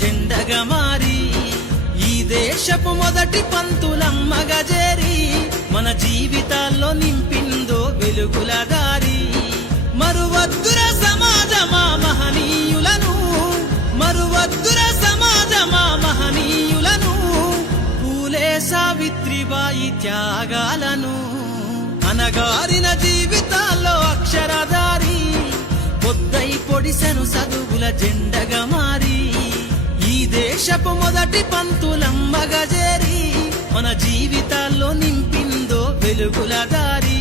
జెండగా మారి ఈ దేశపు మొదటి పంతులమ్మగా చేరి మన జీవితాల్లో నింపిందో వెలుగుల దారి. మరువద్దుర సమాజమా మహనీయులను, మరువద్దుర సమాజమా మహనీయులను, పూలే సావిత్రిబాయి త్యాగాలను. అనగారిన జీవితాల్లో అక్షరధారి పొద్దై పొడిసెను చదువుల జెండగా మారి ఈ దేశపు మొదటి పంతులమ్మగా చేరి మన జీవితాల్లో నింపిందో వెలుగుల దారి.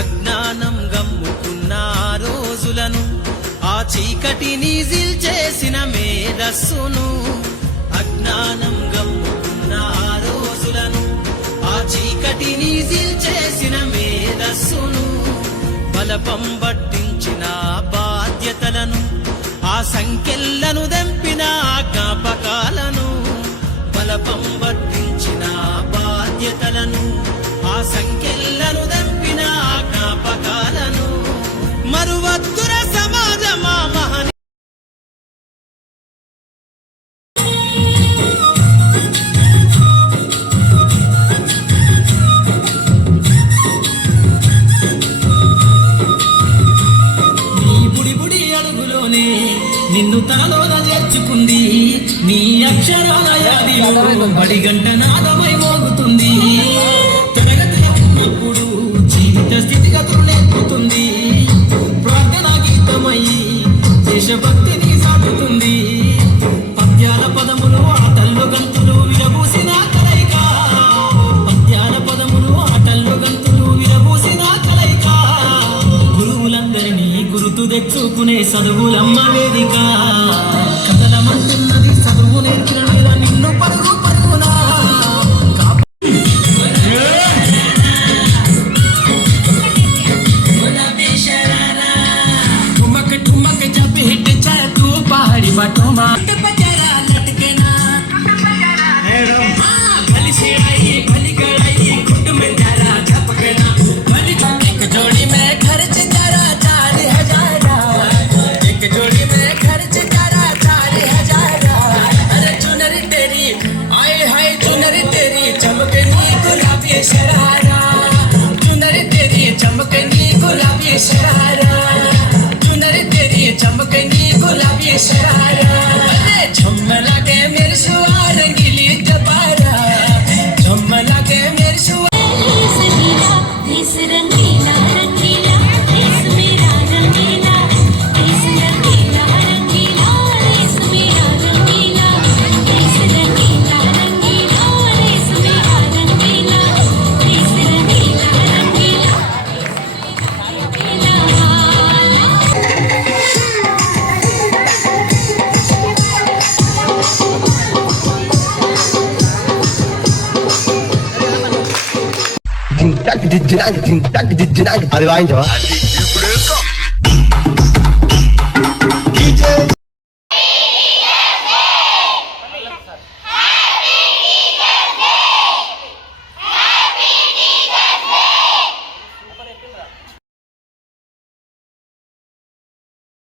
అజ్ఞానం గమ్ముకున్న ఆ రోజులను, ఆ చీకటిని జిల్చేసిన మేధస్సును. అజ్ఞానం గమ్ముకున్న ఆ రోజులను, ఆ చీకటిని జిల్చేసిన మేధస్సును. బలపం పట్టించిన బాధ్యతలను, ఆ సంఖ్యలను దెంపిన జ్ఞాపకాలను. బలపం పట్టించిన బాధ్యతలను, ఆ సంఖ్యలను దెంపిన జ్ఞాపకాలను. మరువద్దుర సమాజమా మహని నీ బుడి బుడి అడుగులోనే నిన్ను తనలోన చేర్చుకుంది. నీ అక్షరాల యాదిలో బడి గంట నాదమై మోగుతుంది. తరగతి జీవిత స్థితిగతులు నేర్పుతుంది. ప్రార్థనా గీతమై దేశభక్తిని సాటుతుంది. పద్యాల పదములు ఆటల్లో గంతులు విరబూసిన కలయిక, పద్యాల పదములు ఆటల్లో గంతులు విరబూసిన కలయిక. గురువులందరినీ గుర్తు తెచ్చుకునే చదువులమ్మ వేదిక. కథలమంటున్నది చదువు నేర్పిన నేల నిన్ను పరుగు పరుగునా. बटोमा बजारा लटकेना गली से आई गली गड़ाई खुद में जरा झपकेना. गली एक जोड़ी में खर्च जरा 4,000, एक जोड़ी में खर्च जरा 4,000. अरे चुनरी तेरी आए हाय चुनरी तेरी चमकनी गुलाबी शरारा. चुनरी तेरी चमकनी गुलाबी शरारा. चुनरी तेरी चमकनी गुलाबी शरारा. झम्मला के मेरे सुआ रंगीली जबारा. झम्मला के मेरे सुआ इस रंगीला रंगीला इस मेरा रंगीला इस रंगीला रंगीला इस मेरा रंगीला इस रंगीला रंगीला इस मेरा रंगीला इस रंगीला रंगीला. అది వాయించవా?